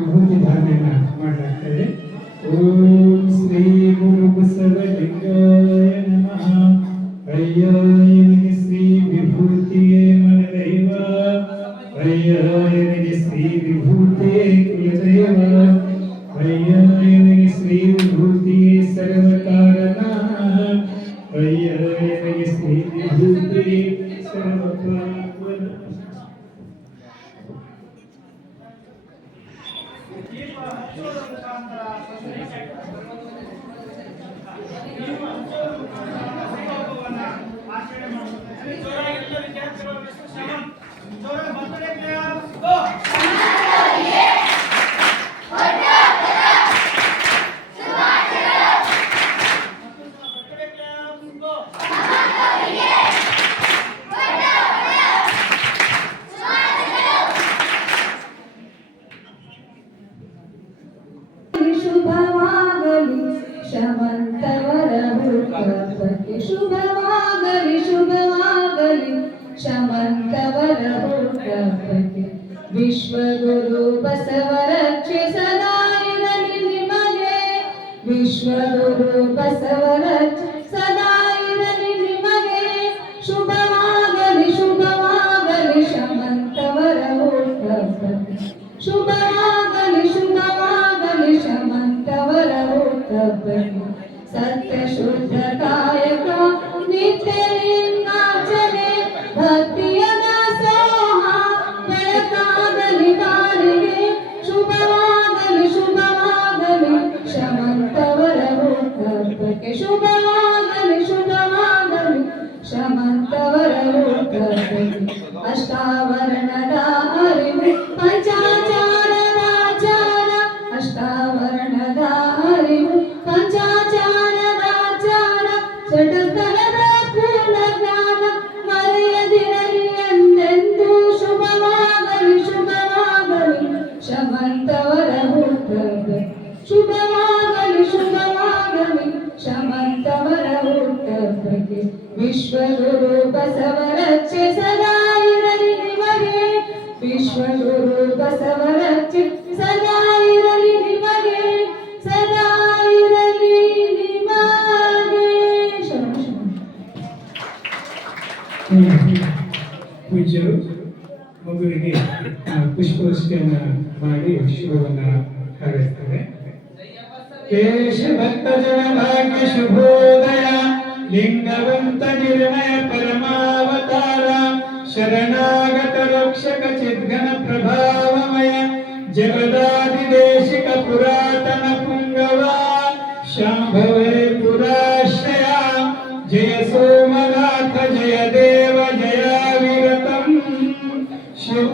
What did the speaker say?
ವಿಭೂತಿ ಧಾರಣೆಯನ್ನು ಮಾಡಲಾಗ್ತದೆ. ಓಂ ಶ್ರೀ ಗುರು ಬಸವಲಿಂಗಾಯ ನಮಃ. ಅಯ್ಯಾಯನಿಗೆ ಶ್ರೀ ವಿಭೂತಿಯೇ ಮನದೈವ, ಅಯ್ಯಾಯನಿಗೆ ಶ್ರೀ ವಿಭೂತಿಯೇ ಕುಲದೈವ, ಅಯ್ಯಾಯನಿಗೆ ಶ್ರೀ ವಿಭೂತಿಯೇ ಸರ್ವಕಾರಣ, ಅಯ್ಯಾಯನಿಗೆ ಶ್ರೀ ವಿಭೂತಿಯೇ ಸರ್ವಪಾವನ. ಶುಭವಾಗಲಿ ಶಮಂತವರ ಹುಟ್ಟುಹಬ್ಬಕ್ಕೆ, ಶುಭವಾಗಲಿ ಶುಭವಾಗಲಿ ಶಮಂತವರ ಹುಟ್ಟುಹಬ್ಬಕ್ಕೆ. ವಿಶ್ವಗುರು ಬಸವರಕ್ಷೆ ಸದಾ ಇರಲಿ ನಿಮಗೆ, ವಿಶ್ವಗುರು ಬಸವರಕ್ಷೆ ಸದಾ ಇರಲಿ ನಿಮಗೆ. ಶುಭವಾಗಲಿ ಶುಭವಾಗಲಿ ಶಮಂತವರ ಹುಟ್ಟುಹಬ್ಬಕ್ಕೆ, ಶುಭವಾಗಲಿ ಶುಭವಾಗಲಿ ಶಮಂತವರ ಹುಟ್ಟುಹಬ್ಬಕ್ಕೆ. ಸತ್ಯ ಶುದ್ಧ ಕಾಯಕ ನಿತ್ಯ ಲಿಂಗಾರ್ಚನೆ, ಭಕ್ತಿಯ ದಾಸೋಹ ಬೆಳಕಾಗಲಿ ಬಾಳಿಗೆ. ಶುಭವಾಗಲಿ ಶುಭವಾಗಲಿ ಶಮಂತವರ ಹುಟ್ಟುಹಬ್ಬಕ್ಕೆ, ಶುಭವಾಗಲಿ ಶುಭವಾಗಲಿ ಶಮಂತವರ ಹುಟ್ಟುಹಬ್ಬಕ್ಕೆ. ಅಷ್ಟಾವರಣದ ಅರಿವು ಪಂಚಾಚಾರದ ಆಚಾರ, ಅಷ್ಟಾವರಣದ ಅರಿವು ಪಂಚಾಚಾರದ ಆಚಾರ. ಷಟಸ್ಥಲದ ಪೂರ್ಣ ಜ್ಞಾನ ಮರೆಯದಿರಲಿ ಎಂದೆಂದು. ಶುಭವಾಗಲಿ ಶುಭವಾಗಲಿ ಶಮಂತವರ ಹುಟ್ಟುಹಬ್ಬಕ್ಕೆ, ಶುಭವಾಗಲಿ ಶುಭವಾಗಲಿ ಶಮಂತವರ ಹುಟ್ಟುಹಬ್ಬಕ್ಕೆ. ವಿಶ್ವಗುರು ಬಸವರಕ್ಷೆ ಸದಾ ಇರಲಿ ನಿಮಗೆ, ವಿಶ್ವಗುರು ಬಸವರಕ್ಷೆ ಸದಾ ಇರಲಿ ನಿಮಗೆ, ಸದಾ ಇರಲಿ ನಿಮಗೆ. ಪೂಜ್ಯರು ಮಗುವಿಗೆ ಪುಷ್ಪವೃಷ್ಟಿಯನ್ನು ಮಾಡಿ ಶುಭವನ್ನು ಹಾರೈಸ್ತಾರೆ. ಕೇಶಭಕ್ತ ಜನ ಭಾಗ್ಯ ಶುಭೋದಯ, ಲಿಂಗವಂತ ನಿರ್ಣಯ ಪರಮಾವತಾರ, ಶರಣಾಗತ ರಕ್ಷಕ ಚಿದ್ಘನ ಪ್ರಭಾವಮಯ, ಜಗದಾದಿದೇಶಿಕ ಪುರಾತನ ಪುಂಗವ, ಶಾಂಭವೇ ಪುರಾಶ್ರಯ. ಜಯ ಸೋಮನಾಥ ಜಯ ದೇವ ಜಯ ವಿರತಂ ಶಿವ.